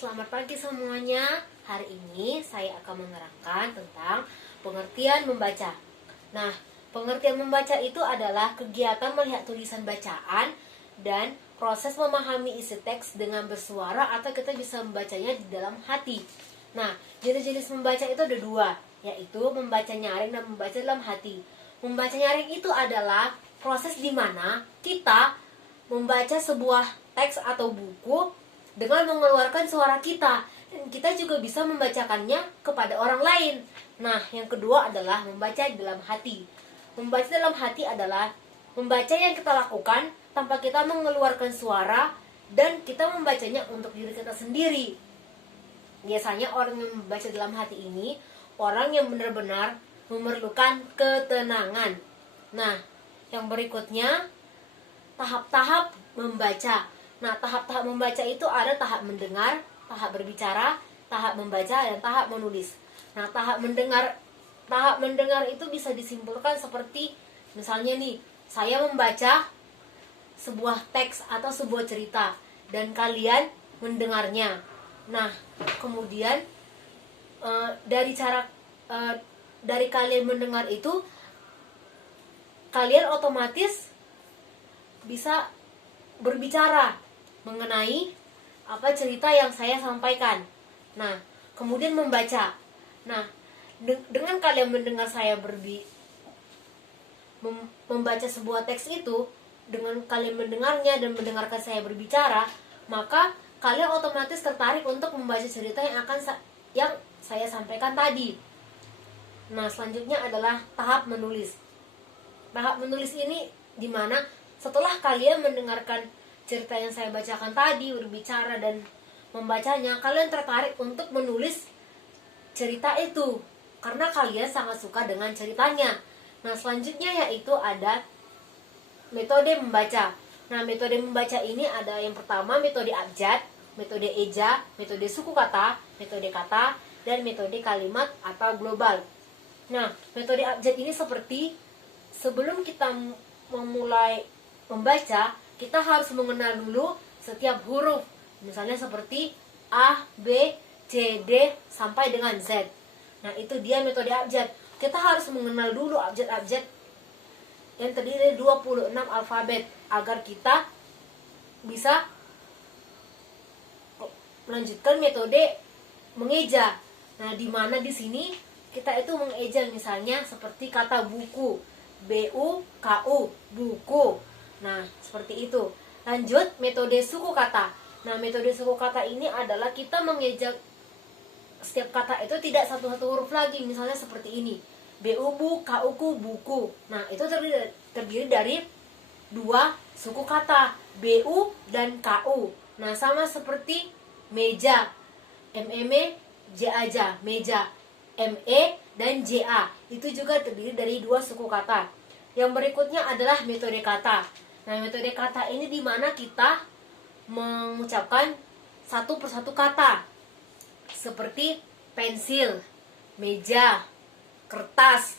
Selamat pagi semuanya. Hari ini saya akan menerangkan tentang pengertian membaca. Nah, pengertian membaca itu adalah kegiatan melihat tulisan bacaan dan proses memahami isi teks dengan bersuara atau kita bisa membacanya di dalam hati. Nah, jenis-jenis membaca itu ada dua, yaitu membaca nyaring dan membaca dalam hati. Membaca nyaring itu adalah proses di mana kita membaca sebuah teks atau buku dengan mengeluarkan suara kita, dan kita juga bisa membacakannya kepada orang lain. Nah, yang kedua adalah membaca dalam hati. Membaca dalam hati adalah membaca yang kita lakukan tanpa kita mengeluarkan suara, dan kita membacanya untuk diri kita sendiri. Biasanya orang yang membaca dalam hati ini orang yang benar-benar memerlukan ketenangan. Nah, yang berikutnya tahap-tahap membaca. Nah, tahap-tahap membaca itu ada tahap mendengar, tahap berbicara, tahap membaca, dan tahap menulis. Nah, tahap mendengar itu bisa disimpulkan seperti misalnya nih, saya membaca sebuah teks atau sebuah cerita dan kalian mendengarnya. Nah, kemudian dari kalian mendengar itu, kalian otomatis bisa berbicara mengenai apa cerita yang saya sampaikan. Nah, kemudian membaca. Nah, dengan kalian mendengar saya membaca sebuah teks itu, dengan kalian mendengarnya dan mendengarkan saya berbicara, maka kalian otomatis tertarik untuk membaca cerita yang saya sampaikan tadi. Nah, selanjutnya adalah tahap menulis. Tahap menulis ini dimana setelah kalian mendengarkan cerita yang saya bacakan tadi, berbicara dan membacanya, kalian tertarik untuk menulis cerita itu karena kalian sangat suka dengan ceritanya. Nah, selanjutnya yaitu ada metode membaca. Nah, metode membaca ini ada yang pertama metode abjad, metode eja, metode suku kata, metode kata, dan metode kalimat atau global. Nah, metode abjad ini seperti sebelum kita memulai membaca, kita harus mengenal dulu setiap huruf. Misalnya seperti A, B, C, D sampai dengan Z. Nah, itu dia metode abjad. Kita harus mengenal dulu abjad-abjad yang terdiri dari 26 alfabet agar kita bisa melanjutkan metode mengeja. Nah, di mana di sini kita itu mengeja misalnya seperti kata buku, B-U-K-U, buku. Nah, seperti itu. Lanjut, metode suku kata. Nah, metode suku kata ini adalah kita mengeja setiap kata itu tidak satu-satu huruf lagi. Misalnya seperti ini, B-U-Bu, K-U-Ku, buku. Nah, itu terdiri dari dua suku kata, B-U dan K-U. Nah, sama seperti meja, M-E-M, J-A-J, meja, M-E dan J-A. Itu juga terdiri dari dua suku kata. Yang berikutnya adalah metode kata. Nah, metode kata ini di mana kita mengucapkan satu persatu kata seperti pensil, meja, kertas,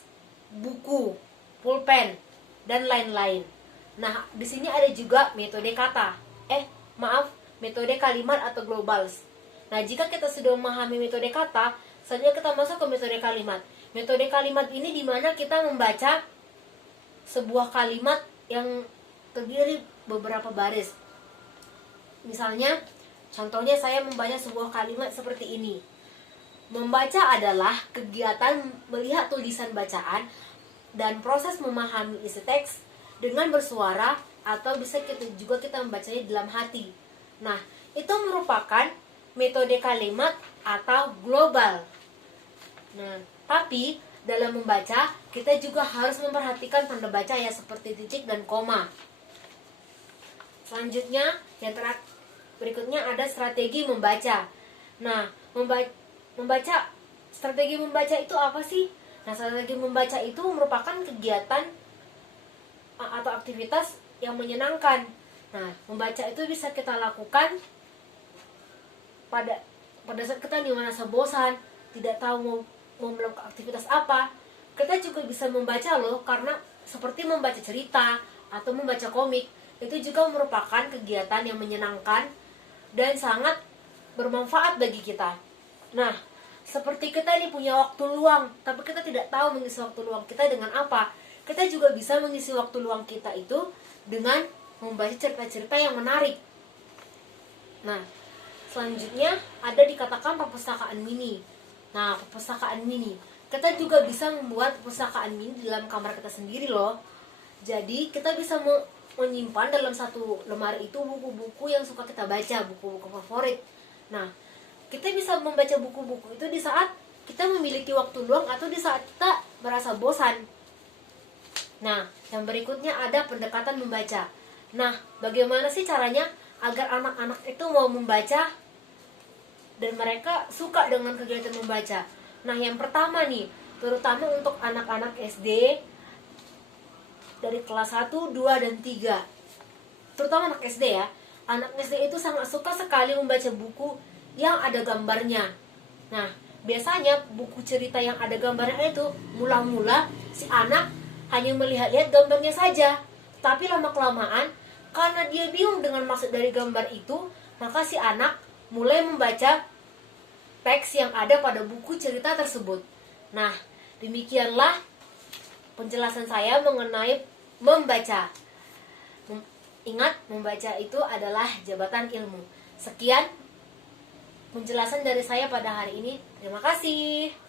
buku, pulpen, dan lain-lain. Nah, di sini ada juga metode kata. Metode kalimat atau globals. Nah, jika kita sudah memahami metode kata, selanjutnya kita masuk ke metode kalimat. Metode kalimat ini di mana kita membaca sebuah kalimat yang terdiri beberapa baris. Misalnya, contohnya saya membaca sebuah kalimat seperti ini. Membaca adalah kegiatan melihat tulisan bacaan dan proses memahami isi teks dengan bersuara atau bisa kita membacanya dalam hati. Nah, itu merupakan metode kalimat atau global. Nah, tapi dalam membaca kita juga harus memperhatikan tanda baca ya, seperti titik dan koma. Selanjutnya, berikutnya ada strategi membaca. Nah, strategi membaca itu apa sih? Nah, strategi membaca itu merupakan kegiatan atau aktivitas yang menyenangkan. Nah, membaca itu bisa kita lakukan pada saat kita merasa bosan, tidak tahu mau melakukan aktivitas apa. Kita juga bisa membaca loh, karena seperti membaca cerita atau membaca komik, itu juga merupakan kegiatan yang menyenangkan dan sangat bermanfaat bagi kita. Nah, seperti kita ini punya waktu luang, tapi kita tidak tahu mengisi waktu luang kita dengan apa. Kita juga bisa mengisi waktu luang kita itu dengan membaca cerita-cerita yang menarik. Nah, selanjutnya ada dikatakan perpustakaan mini. Nah, perpustakaan mini, kita juga bisa membuat perpustakaan mini di dalam kamar kita sendiri loh. Jadi kita bisa menyimpan dalam satu lemari itu buku-buku yang suka kita baca, buku-buku favorit. Nah, kita bisa membaca buku-buku itu di saat kita memiliki waktu luang atau di saat kita merasa bosan. Nah, yang berikutnya ada pendekatan membaca. Nah, bagaimana sih caranya agar anak-anak itu mau membaca dan mereka suka dengan kegiatan membaca? Nah, yang pertama nih, terutama untuk anak-anak SD dari kelas 1, 2, dan 3. Terutama anak SD ya. Anak SD itu sangat suka sekali membaca buku yang ada gambarnya. Nah, biasanya buku cerita yang ada gambarnya itu mula-mula si anak hanya melihat-lihat gambarnya saja. Tapi lama-kelamaan, karena dia bingung dengan maksud dari gambar itu, maka si anak mulai membaca teks yang ada pada buku cerita tersebut. Nah, demikianlah penjelasan saya mengenai membaca. Ingat, membaca itu adalah jabatan ilmu. Sekian penjelasan dari saya pada hari ini. Terima kasih.